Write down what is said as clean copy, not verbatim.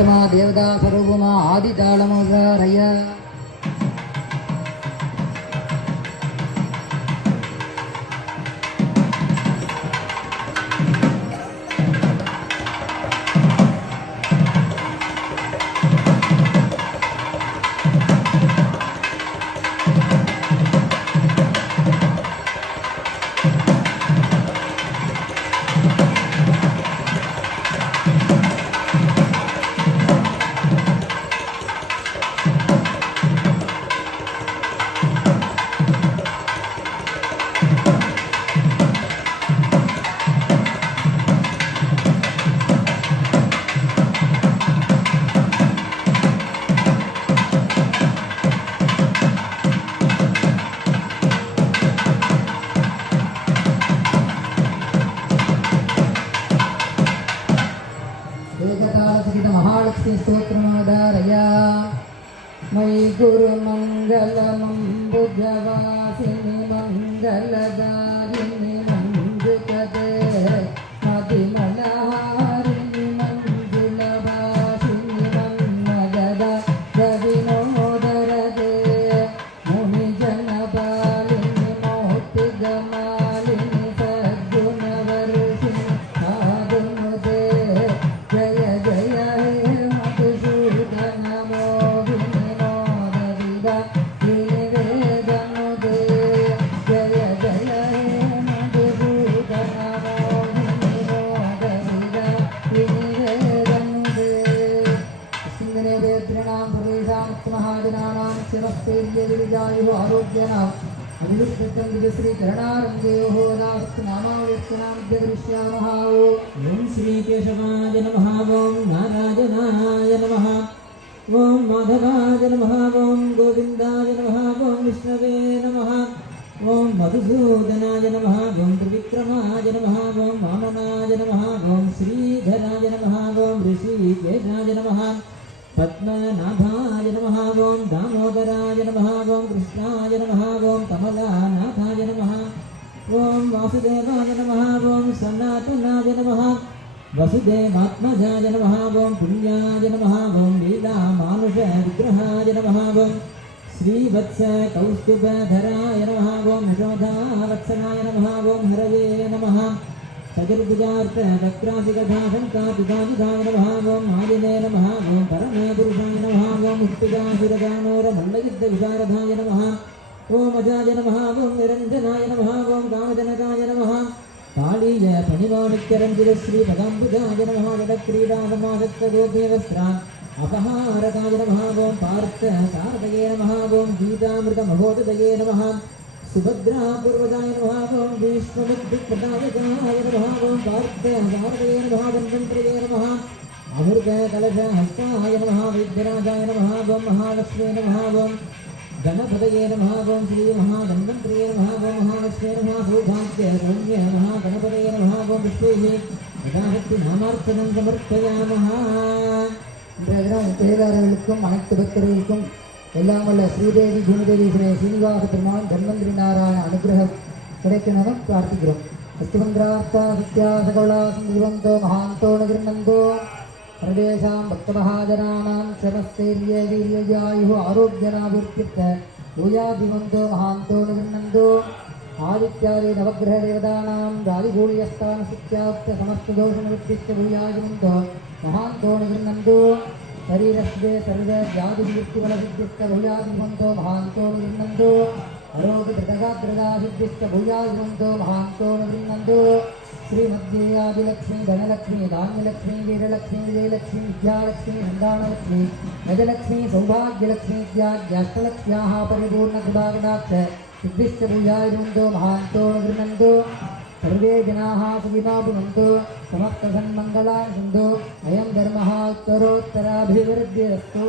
పురుషోత్తమ దేవతా స్వరూపమ ఆది తాళమురయ महालक्ष्मी स्तोत्रमाधारय मयि गुरु मंगलमंबुजवासिनी मंगलदारिणी मंजुकते मदिमलहारिणी मंजुलवासिनी मन्मगदा गविनोदरते मुनिजनपालिनी मौक्तिगमालिनी सद्गुणवर्षिणि साधुनुते जय जय हे मधुसूदन मोहिनीनोद विदा श्रीनिवेदनुते जय जय हे मधुसूदन मोहिनीनोद विदा श्रीनिवेदनुते सिंहनेवेद्रिणां सर्वेषां महाजनानां शिरस्तेर्यविजायुः आरोग्यनाम् अभिवृद्धितं दिव्यश्रीकरणारङ्गयोः नास्ति नामावलिष्णामध्यगरिष्यामः। ओं श्रीकेशवाय नमः, ओं नारायणाय नमः, ओं माधवाय नमः, ओं गोविन्दाय नमः, ओं विष्णवे नमः, ओं मधुसूदनाय नमः, ओं त्रिविक्रमाय नमः, ओं वामनाय नमः, ओं श्रीधराय नमः, ओं ऋषिकेशाय नमः, पद्मनाभाय नमः, ओं दामोदराय नमः, ओं कृष्णाय नमः, ओं कमलानाथाय नमः, ओं वासुदेवाय नमः, ओं सनातनाय नमः, वसुदेवात्मजाय नमः, ओं पुण्याय नमः, ओं लीलामानुषविग्रहाय नमः, ओं श्रीवत्स कौस्तुभधराय नमः, ओं यशोधावत्सलाय नमः, ओं हरये नमः, चतुर्भुजार्थ वक्रासिकधाशङ्कापितायुधाय नमः, ओं मालिने नमः, ओं परमे पुरुषाय नमः, ओं मुक्तिदासुरदानोरमल्लयुद्धविशारदाय नमः, ओं अजाय नमः, ओं निरञ्जनाय नमः, ओं कामजनकाय नमः, कालीय फणिमाणिक्यरञ्जितश्रीपदाम्बुजाय नमः, जडक्रीडासमासक्तगोपीवस्त्रा अपहारकाय नमः, ओं पार्थ सारदये नमः, ओं गीतामृतमहोदये नमः, सुभद्रा पूर्वजाय नमः, ओं भीष्मबुद्धिप्रदायकाय नमः, ओं पार्थ सारदये नमः, धन्वन्त्रये नमः, अमृतकलशहस्ताय नमः, वैद्यराजाय नमः, ओं महालक्ष्मी नमः, ओं गणपतये नमः, ओं श्रीमहाधन्वन्त्रये नमः, ओं महालक्ष्मी नमः, सौभाग्यसौम्य महागणपतये नमः, ओं विष्णुः यथाशक्तिनामार्चनं समर्पयामः। பேரவர்களுக்கும் அனைத்து பக்தர்களுக்கும் எல்லாம் வல்ல ஸ்ரீதேவி பூமிதேவி ஸ்ரீ ஸ்ரீனிவாச பெருமான் தன்வந்திரி நாராயண அனுகிரகம் கிடைக்கணும் பிரார்த்திக்கிறோம். அஸ்திமந்திரார்த்தா சத்யா சகலா சந்திவந்தோ மகாந்தோ நகிர்நந்தோ பிரதேசாं பக்தமஹாஜனானாं க்ஷமஸ்தைர்ய வீர்யஜாயுः ஆரோக்கியநாபிர்த்தித்த பூயாதிவந்தோ மகாந்தோ நகிர்நந்தோ ஆதித்யாதி நவக்கிரக தேவதானாं ராதிகூலியஸ்தான சித்யாப்த சமஸ்ததோஷநிவர்த்திஷ்ட பூயாதிவந்தோ மகாந்தோ நகிர்நந்தோ शरीरस्वे सर्व व्याधिविवृत्तिबलसिद्धिश्च भूयादिवन्तो महान्तो निर्नन्दो आरोग्यदृढगादृढासिद्धिश्च भूयादिवन्तो महान्तो निर्नन्दो श्रीमद्ये आदिलक्ष्मी धनलक्ष्मी धान्यलक्ष्मी वीरलक्ष्मी विजयलक्ष्मी विद्यालक्ष्मी सन्तानलक्ष्मी गजलक्ष्मी सौभाग्यलक्ष्मी इत्याद्यष्टलक्ष्म्याः परिपूर्णकृपाकटाक्ष सिद्धिश्च भूयादिवन्तो महान्तो निर्नन्दो सर्वे जनाः सुखिनो भवन्तु समस्तसन्मङ्गलानि सन्तु अयं धर्मः उत्तरोत्तराभिवृद्धिरस्तु।